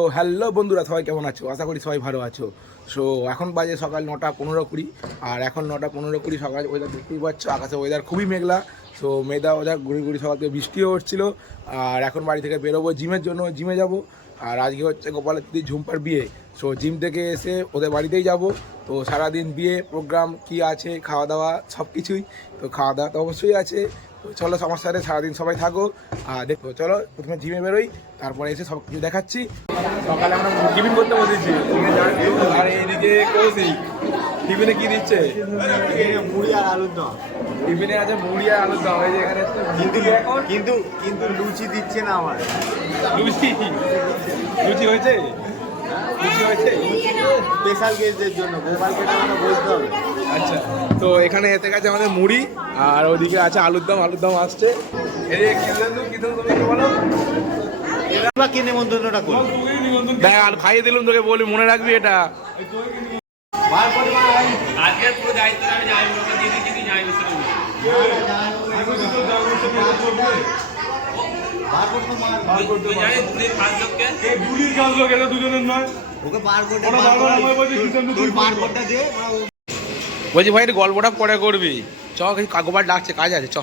তো হ্যালো বন্ধুরা, সবাই কেমন আছো? আশা করি সবাই ভালো আছো। সো এখন বাজে সকাল নটা পনেরো কুড়ি, আর এখন নটা পনেরো কুড়ি সকাল ওয়েদার দেখতেই পাচ্ছ। আকাশে ওয়েদার খুবই মেঘলা। সো মেঘলা ওয়েদার গুড়ি গুড়ি সকালকে বৃষ্টিও হচ্ছিল। আর এখন বাড়ি থেকে বেরোবো জিমের জন্য, জিমে যাব। আর আজকে হচ্ছে গোপালের দিদি ঝুম্পার বিয়ে। সো জিম থেকে এসে ওদের বাড়িতেই যাব। তো, সারাদিন বিয়ে প্রোগ্রাম কি আছে, খাওয়া দাওয়া সব কিছুই তো, খাওয়া দাওয়া তো অবশ্যই আছে। চলো আমার সাথে সারাদিন সবাই থাকো আর দেখো চলো প্রথমে জিমে বেরোই তারপরে এসে সব কিছু দেখাচ্ছি। সকালে আমরা টিফিন করতে বসেছি। আর এইদিকে কৌশিক টিফিনে কি দিচ্ছে? মুড়ি আর আলুর দম টিফিনে আছে মুড়ি আর আলুর দম। এই যে এখানে কিন্তু কিন্তু কিন্তু লুচি দিচ্ছে না আমার লুচি? লুচি হয়েছে? লুচি হয়েছে? স্পেশাল গেস্টদের জন্য গোপালকে বলতে হবে। আচ্ছা তো এখানে এতে গেছে আমাদের মুড়ি আর ওদিকে আছে আলুর দম আলুর দম আসছে। কি করব? দেখ আর খাইয়ে দিলাম তোকে বলি মনে রাখবি এটা। আমি যাই ওকে লোককে। ওকে বার করতে বার করতে দে বলছি, ভাই, একটু গল্পটা পরে করবি। চ কাকবার ডাকছে, কাজ আছে, চ।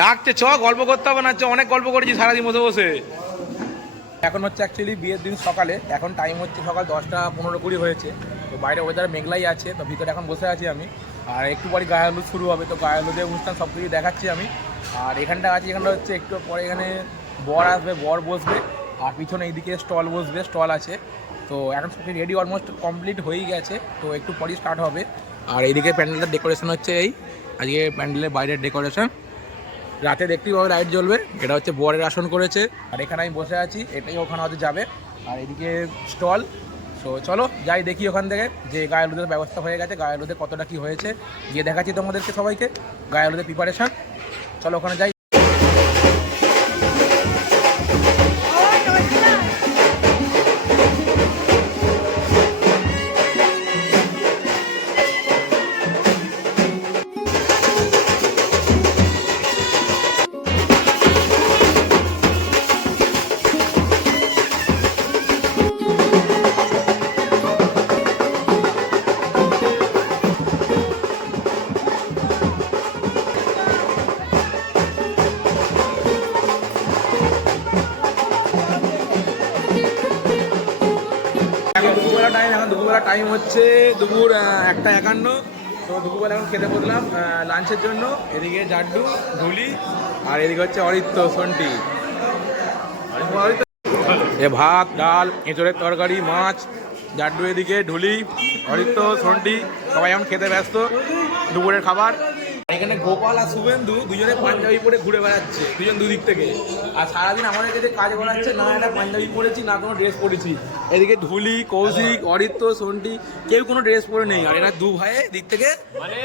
ডাকছে, চ, গল্প করতে হবে না, চ, অনেক গল্প করেছি সারাদিন বসে বসে। এখন হচ্ছে অ্যাকচুয়ালি বিয়ের দিন সকালে, এখন টাইম হচ্ছে সকাল দশটা পনেরো কুড়ি হয়েছে। তো বাইরে ওয়েদার মেঘলাই আছে, তো ভিতরে এখন বসে আছি আমি। আর একটু পরে গায়ে হলুদ শুরু হবে, তো গায়ে হলুদের অনুষ্ঠান সব কিছু দেখাচ্ছি আমি। আর এখানটা আছি, এখানটা হচ্ছে একটু পরে এখানে বর আসবে, বর বসবে। আর পিছনে এইদিকে স্টল বসবে, স্টল আছে। তো এখন সব রেডি অলমোস্ট কমপ্লিট হয়েই গেছে। তো একটু পরেই স্টার্ট হবে। আর এইদিকে প্যান্ডেলের ডেকোরেশন হচ্ছে এই। আজকে প্যান্ডেলের বাইরের ডেকোরেশন রাতে দেখতেই পাবে লাইট জ্বলবে। এটা হচ্ছে বরের আসন করেছে। আর এখানে আমি বসে আছি, এটাই ওখানে হয়তো যাবে। আর এদিকে স্টল। সো চলো যাই দেখি ওখান থেকে যে গায়ে হলুদের ব্যবস্থা হয়ে গেছে, গায়ে হলুদের কতটা কী হয়েছে। গিয়ে দেখাচ্ছি তোমাদেরকে সবাইকে। গায়ে হলুদের প্রিপারেশান চলো ওখানে যাই। টাইম এখন দুপুরবেলা টাইম হচ্ছে দুপুর একটা একান্ন। তো দুপুরবেলা এখন খেতে পড়লাম লাঞ্চের জন্য। এদিকে জাড্ডু, ধুলি, আর এদিকে হচ্ছে অরিত্য সন্টি। এ ভাত, ডাল, এঁচড়ের তরকারি, মাছ, জাড্ডু এদিকে ঢুলি অরিত্য সন্টি, সবাই এখন খেতে ব্যস্ত, দুপুরের খাবার। এখানে গোপাল আর শুভেন্দু দুজনে পাঞ্জাবি পরে ঘুরে বেড়াচ্ছে, দুজন দুদিক থেকে। আর সারাদিন আমাদের কাছে কাজ করাচ্ছে না একটা পাঞ্জাবি পরেছি না কোনো ড্রেস পরেছি। এদিকে ধুলি কৌশিক অরিত্য সন্টি কেউ কোনো ড্রেস পরে নেই। আর এরা দু ভাইয়ে দিক থেকে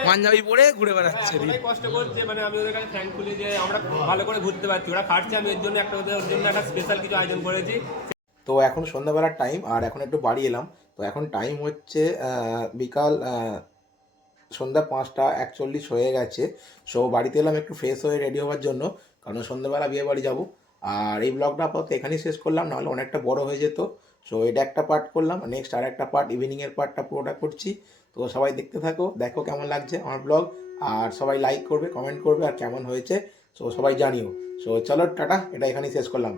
পাঞ্জাবি পরে ঘুরে বেড়াচ্ছে। কষ্ট করছে মানে আমি ওদের কাছে থ্যাঙ্কফুলি যে আমরা ভালো করে ঘুরতে পারছি। ওরা খাটছে আমি এর জন্য একটা ওদের ওর জন্য একটা স্পেশাল কিছু আয়োজন করেছি। তো এখন সন্ধ্যাবেলার টাইম আর এখন একটু বাড়ি এলাম। তো এখন টাইম হচ্ছে বিকাল সন্ধ্যা পাঁচটা একচল্লিশ হয়ে গেছে। সো বাড়িতে এলাম একটু ফ্রেশ হয়ে রেডি হওয়ার জন্য। কারণ সন্ধ্যাবেলা বিয়ে বাড়ি যাব। আর এই ব্লগটা আপাতত এখানেই শেষ করলাম, নাহলে অনেকটা বড় হয়ে যেত। সো এটা একটা পার্ট করলাম নেক্সট আর একটা পার্ট ইভিনিংয়ের পার্টটা পুরোটা করছি। তো সবাই দেখতে থাকো, দেখো কেমন লাগছে আমার ব্লগ আর সবাই লাইক করবে কমেন্ট করবে, আর কেমন হয়েছে সো সবাই জানিও। সো চলো, টাটা, এটা এখানেই শেষ করলাম।